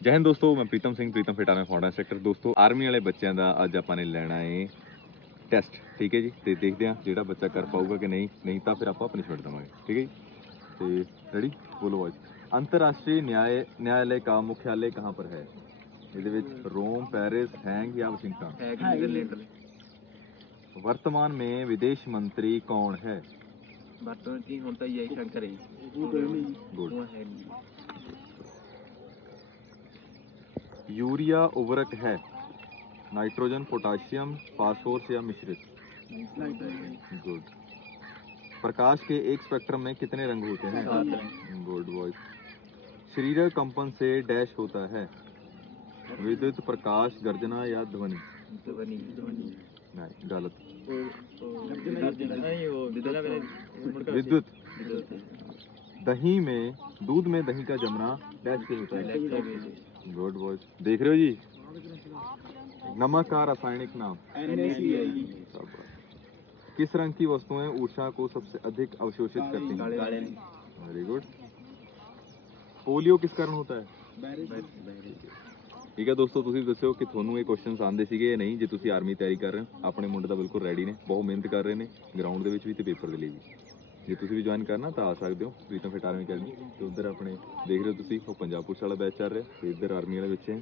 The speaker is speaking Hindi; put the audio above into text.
जय हिंद दोस्तों मैं प्रीतम सिंह प्रीतम फिटाना फाउंडा इंस्ट्रक्टर दोस्तों आर्मी वाले बच्चों का अज आप ने लैना है टैसट ठीक है जी? तो देखते हैं जोड़ा बच्चा कर पाऊगा कि नहीं। नहीं तो फिर आप अपनी छोड़ देवे ठीक है जी? तो रेडी बोलो आज। अंतरराष्ट्रीय न्याय न्यायालय का मुख्यालय कहाँ पर है? ये रोम पैरिस हैंग या वाशिंगटन? वर्तमान में विदेश मंत्री कौन है? यूरिया उर्वरक है। नाइट्रोजन पोटाशियम फास्फोरस या मिश्रित। गुड प्रकाश के एक स्पेक्ट्रम में कितने रंग होते हैं? गुड वॉइस शरीर कंपन से डैश होता है। विद्युत प्रकाश गर्जना या ध्वनि? नहीं गलत। विद्युत। दही में दूध में दही का जमना डैश से होता है इलेक्ट्रिक गुड वॉइस देख रहे हो जी नमक का रासायनिक नाम शाबाश। किस रंग की वस्तुएं ऊर्जा को सबसे अधिक अवशोषित करती हैं काले वेरी गुड पोलियो किस कारण होता है ਠੀਕ ਹੈ ਦੋਸਤੋ ਤੁਸੀਂ ਦੱਸਿਓ ਕਿ ਤੁਹਾਨੂੰ ਇਹ ਕੁਐਸਚਨਸ ਆਉਂਦੇ ਸੀਗੇ ਜਾਂ ਨਹੀਂ ਜੇ ਤੁਸੀਂ ਆਰਮੀ ਤਿਆਰੀ ਕਰ ਰਹੇ ਹੋ ਆਪਣੇ ਮੁੰਡੇ ਤਾਂ ਬਿਲਕੁਲ ਰੈਡੀ ਨੇ ਬਹੁਤ ਮਿਹਨਤ ਕਰ ਰਹੇ ਨੇ ਗਰਾਊਂਡ ਦੇ ਵਿੱਚ ਵੀ ਤੇ ਪੇਪਰ ਦੇ ਲਈ ਵੀ ਜੇ ਤੁਸੀਂ ਵੀ ਜੁਆਇਨ ਕਰਨਾ ਤਾਂ ਆ ਸਕਦੇ ਹੋ ਪ੍ਰੀਤਮ ਫਿਟ ਆਰਮੀ ਅਕੈਡਮੀ ਤੇ ਉਧਰ ਆਪਣੇ ਦੇਖ ਰਹੇ ਹੋ ਤੁਸੀਂ, ਉਹ ਪੰਜਾਬ ਪੁਲਿਸ ਵਾਲਾ ਬੈਚ ਚੱਲ ਰਿਹਾ, ਤੇ ਇੱਧਰ ਆਰਮੀ ਵਾਲੇ ਵਿੱਚ ਹੈ